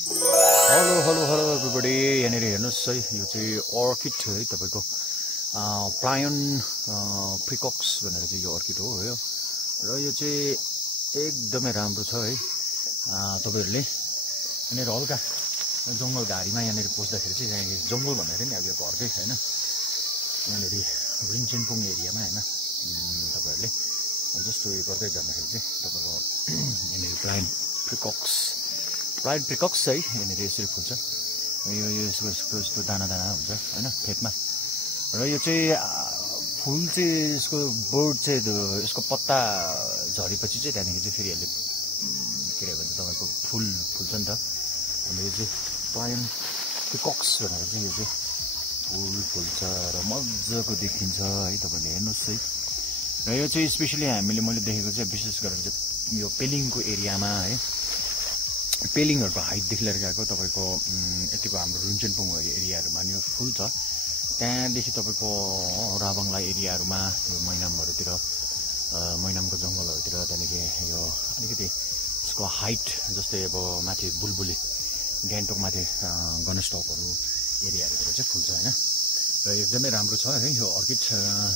hello hello hello everybody यहाँनिर हेर्नुहोस् है यो चाहिँ अर्किड है तपाईको प्रायन प्रिकक्स भनेर चाहिँ यो अर्किड हो र यो चाहिँ एकदमै राम्रो छ है तपाईहरुले यहाँनिर हल्का जंगल घारीमा यहाँनिर पस्दाखेरि चाहिँ यहाँ जंगल भनेर नि अब यो घरकै हैन यहाँनिर रिन्चेनपुङ एरियामा हैन तपाईहरुले जस्तो यो गर्दै जाँदाखेरि चाहिँ तपाईको यहाँनिर प्रायन प्रिकक्स है यहाँनिर यसरी फुल्छ यो यसको दाना दाना हुन्छ हैन फेदमा र यो चाहिँ फुल चाहिँ यसको बोर्ड चाहिँ यसको पत्ता झरेपछि चाहिँ त्यहाँदेखि चाहिँ फेरि यसले के भन्छ तपाईको फुल फुल्छ नि त अनि यो चाहिँ प्रायन प्रिकक्स भनेर चाहिँ यो चाहिँ फुल फुल्छ र मज्जाको देखिन्छ है तपाईले हेर्नुस् है र यो चाहिँ स्पेशली मैले देखेको चाहिँ विशेष गरेर चाहिँ यो पेलिङको एरियामा है पेलिङहरुको हाइटदेखि लिएर गएको तपाईको यतिको हाम्रो रुन्चेनपुङ एरियाहरुमा नि यो फुल छ त्यहाँदेखि तपाईको राबङला एरियाहरुमा यो मैनामहरुतिर मैनामको जंगलहरुतिर त्यहाँदेखि यो अलिकति यसको हाइट जस्तै अब माथि बुलबुले ग्यान्टोक माथि गणेशटकहरु एरियाहरुतिर चाहिँ फुल्छ हैन र एकदमै राम्रो छ है यो अर्किड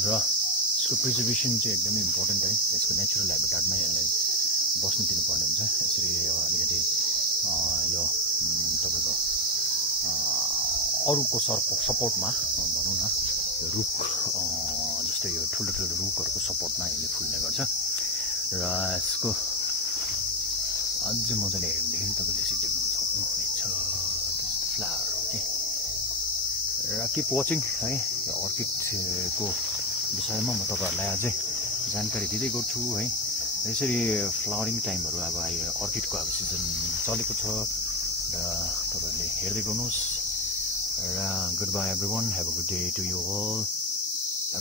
र यसको प्रिजर्भेसन चाहिँ एकदमै इम्पोर्टेन्ट है यसको नेचुरल ह्याबिटेटमा यसलाई बस्न दिनुपर्ने हुन्छ यसरी यो अलिकति यो तपाईको अरुको सपोर्टमा भनौं न रुख जस्तै यो ठुलो ठुलो रुखहरुको सपोर्टमा यसले फुल्ने गर्छ र यसको अझै मजाले हेर्दाखेरि तपाईले यसरी देख्न सक्नुहुनेछ दिस फ्लावर ओके र किप वाचिङ है यो अर्किडको विषयमा म तपाईहरुलाई अझै जानकारी दिँदै गर्छु है यसरी फ्लावरिङ टाइमहरु अब अर्किडको अब सिजन चलेको छ र तपाईहरुले हेर्दै गर्नुस् र good bye everyone have a good day to you all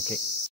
okay